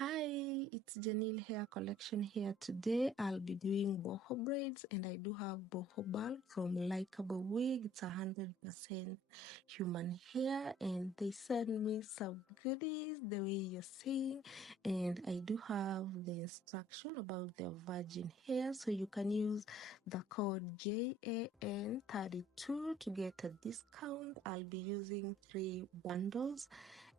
Hi, it's Janelle Hair Collection here. Today I'll be doing boho braids, and I do have boho bulb from Likablewig. It's 100% human hair, and they sent me some goodies the way you're seeing. And I do have the instruction about the virgin hair, so you can use the code JAN32 to get a discount. I'll be using 3 bundles,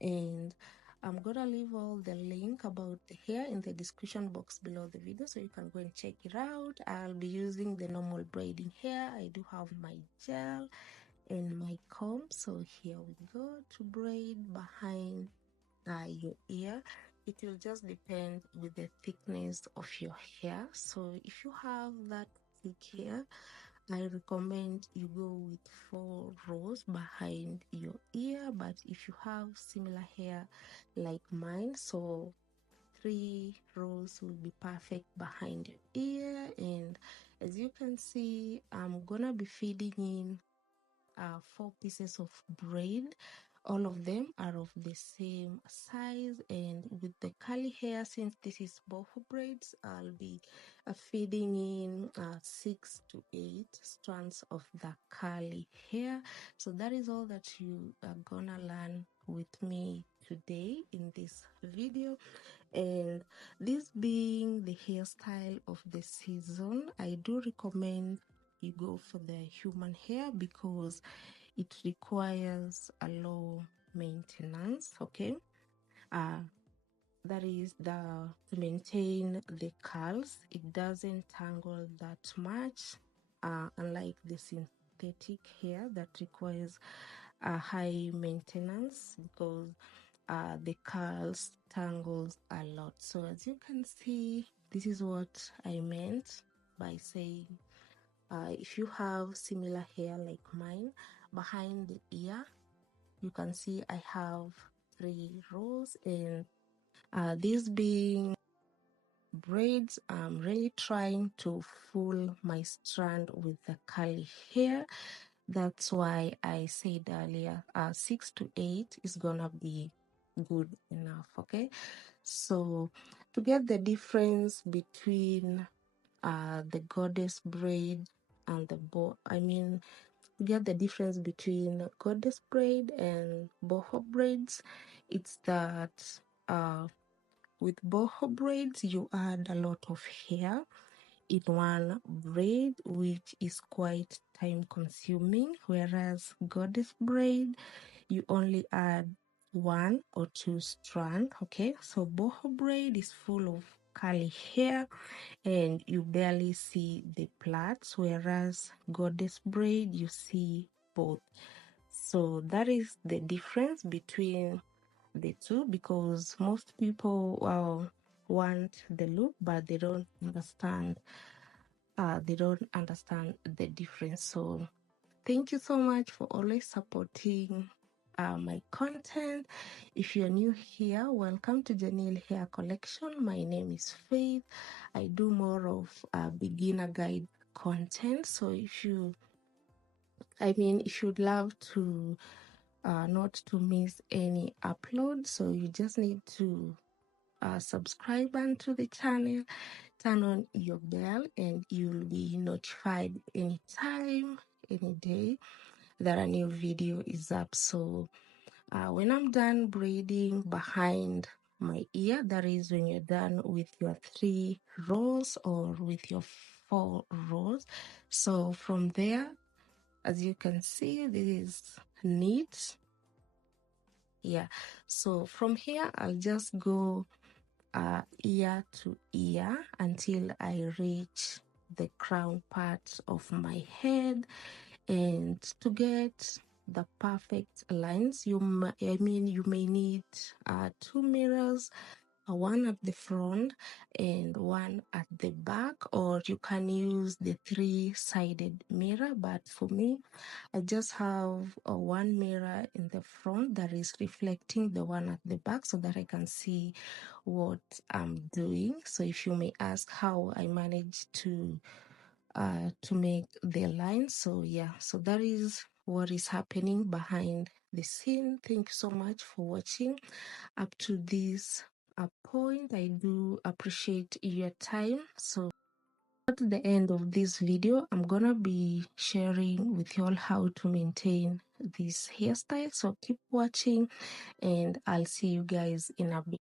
and I'm gonna leave all the link about the hair in the description box below the video, so you can go and check it out. I'll be using the normal braiding hair. I do have my gel and my comb, so here we go to braid behind your ear. It will just depend with the thickness of your hair. So if you have that thick hair, I recommend you go with 4 rows behind your ear, but if you have similar hair like mine, so 3 rows will be perfect behind your ear. And as you can see, I'm gonna be feeding in 4 pieces of braid. All of them are of the same size, and with the curly hair, since this is boho braids, I'll be feeding in 6 to 8 strands of the curly hair. So that is all that you are gonna learn with me today in this video. And this being the hairstyle of the season, I do recommend you go for the human hair because it requires a low maintenance. Okay, that is to maintain the curls. It doesn't tangle that much, unlike the synthetic hair that requires a high maintenance because the curls tangles a lot. So as you can see, this is what I meant by saying if you have similar hair like mine behind the ear, you can see I have 3 rows, and these being braids, I'm really trying to fool my strand with the curly hair. That's why I said earlier 6 to 8 is gonna be good enough. Okay, so to get the difference between the goddess braid and the get the difference between goddess braid and boho braids, it's that with boho braids you add a lot of hair in one braid, which is quite time consuming, whereas goddess braid you only add 1 or 2 strands. Okay, so boho braid is full of curly hair and you barely see the plaits, whereas goddess braid you see both. So that is the difference between the two, because most people want the look but they don't understand the difference. So thank you so much for always supporting my content. If you're new here, welcome to Janelle Hair Collection. My name is Faith. I do more of beginner guide content. So if you'd love to not to miss any upload, so you just need to subscribe onto the channel, turn on your bell, and you'll be notified anytime, any day that a new video is up. So when I'm done braiding behind my ear, that is when you're done with your 3 rows or with your 4 rows. So from there, as you can see, this is neat. Yeah, so from here I'll just go ear to ear until I reach the crown part of my head. And to get the perfect lines, you may need 2 mirrors, one at the front and one at the back, or you can use the 3-sided mirror. But for me, I just have one mirror in the front that is reflecting the one at the back so that I can see what I'm doing. So if you may ask how I managed to make the lines, so yeah, so that is what is happening behind the scene. Thank you so much for watching up to this a point. I do appreciate your time. So at the end of this video, I'm gonna be sharing with you all how to maintain this hairstyle. So keep watching and I'll see you guys in a bit.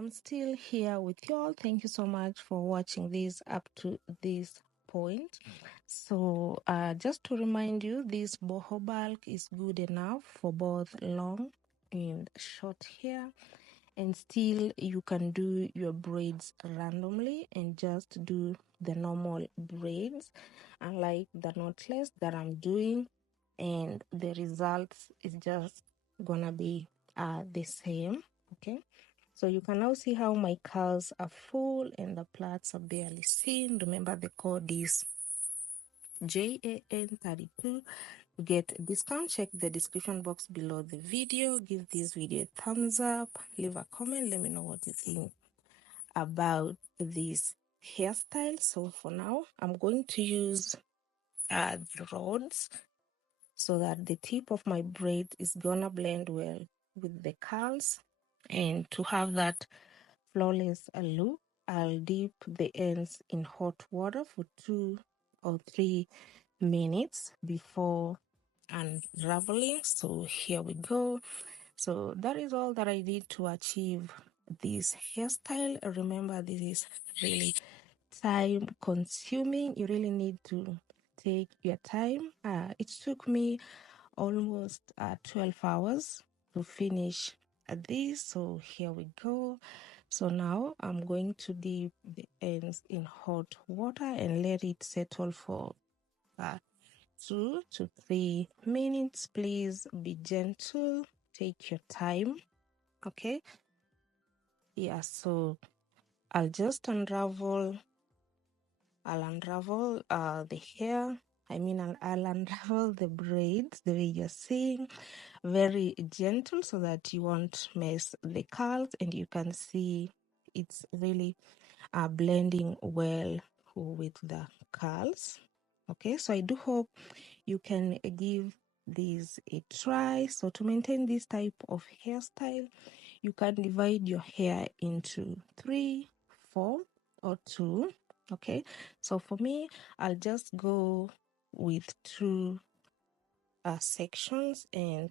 I'm still here with y'all. Thank you so much for watching this up to this point. So just to remind you, this boho bulk is good enough for both long and short hair, and still you can do your braids randomly and just do the normal braids, unlike the knotless that I'm doing, and the results is just gonna be the same. Okay, so you can now see how my curls are full and the plaits are barely seen. Remember, the code is JAN32 to get a discount. Check the description box below the video. Give this video a thumbs up, leave a comment, let me know what you think about this hairstyle. So for now, I'm going to use the rods so that the tip of my braid is gonna blend well with the curls. And to have that flawless look, I'll dip the ends in hot water for 2 or 3 minutes before unraveling. So here we go. So that is all that I did to achieve this hairstyle. Remember, this is really time consuming. You really need to take your time. It took me almost 12 hours to finish this. So here we go. So now I'm going to dip the ends in hot water and let it settle for 2 to 3 minutes. Please be gentle, take your time. Okay, yeah, so I'll just unravel the hair. I'll unravel the braids the way you're seeing, very gentle, so that you won't mess the curls, and you can see it's really blending well with the curls. Okay, so I do hope you can give this a try. So to maintain this type of hairstyle, you can divide your hair into 3, 4, or 2. Okay, so for me, I'll just go with 2 sections, and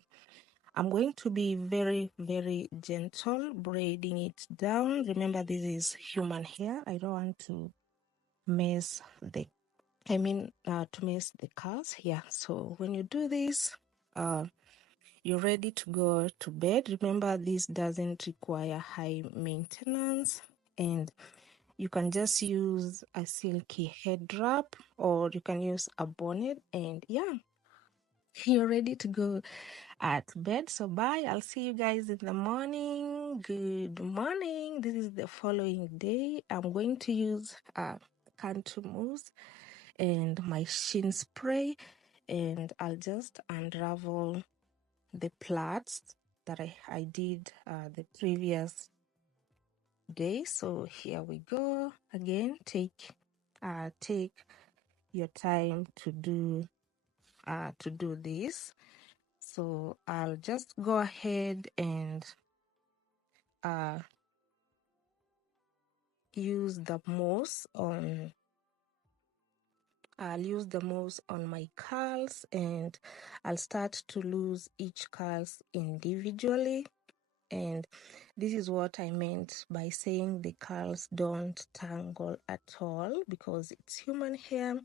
I'm going to be very, very gentle braiding it down. Remember, this is human hair. I don't want to mess the to mess the curls. Yeah, so when you do this, you're ready to go to bed. Remember, this doesn't require high maintenance, and you can just use a silky head wrap, or you can use a bonnet, and yeah, you're ready to go at bed. So bye, I'll see you guys in the morning. Good morning. This is the following day. I'm going to use cantu mousse and my shin spray, and I'll just unravel the plaits that I did the previous day. So here we go. Again, take your time to do this. So I'll just go ahead and use the mousse on I'll use the mousse on my curls, and I'll start to lose each curls individually. And this is what I meant by saying the curls don't tangle at all, because it's human hair.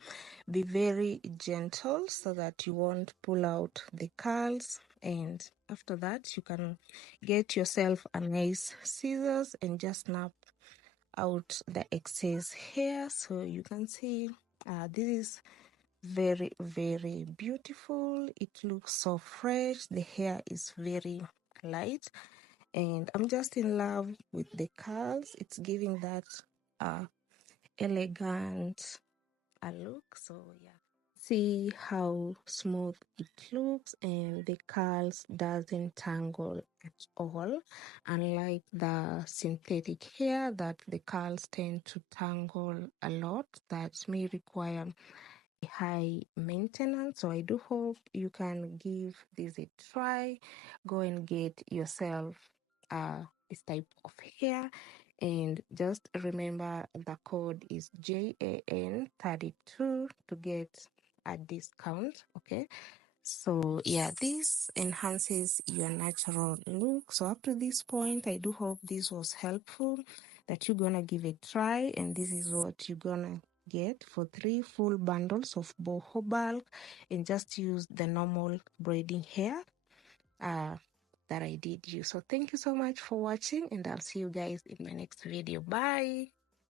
Be very gentle so that you won't pull out the curls. And after that, you can get yourself a nice scissors and just snap out the excess hair. So you can see this is very, very beautiful. It looks so fresh. The hair is very light, and I'm just in love with the curls. It's giving that elegant look. So yeah, see how smooth it looks, and the curls doesn't tangle at all, unlike the synthetic hair that the curls tend to tangle a lot. That may require high maintenance. So I do hope you can give this a try. Go and get yourself this type of hair, and just remember the code is JAN32 to get a discount. Okay, So yeah, this enhances your natural look. So up to this point, I do hope this was helpful, that you're gonna give a try, and this is what you're gonna get for 3 full bundles of boho bulk, and just use the normal braiding hair that I did use. So thank you so much for watching, and I'll see you guys in my next video. Bye.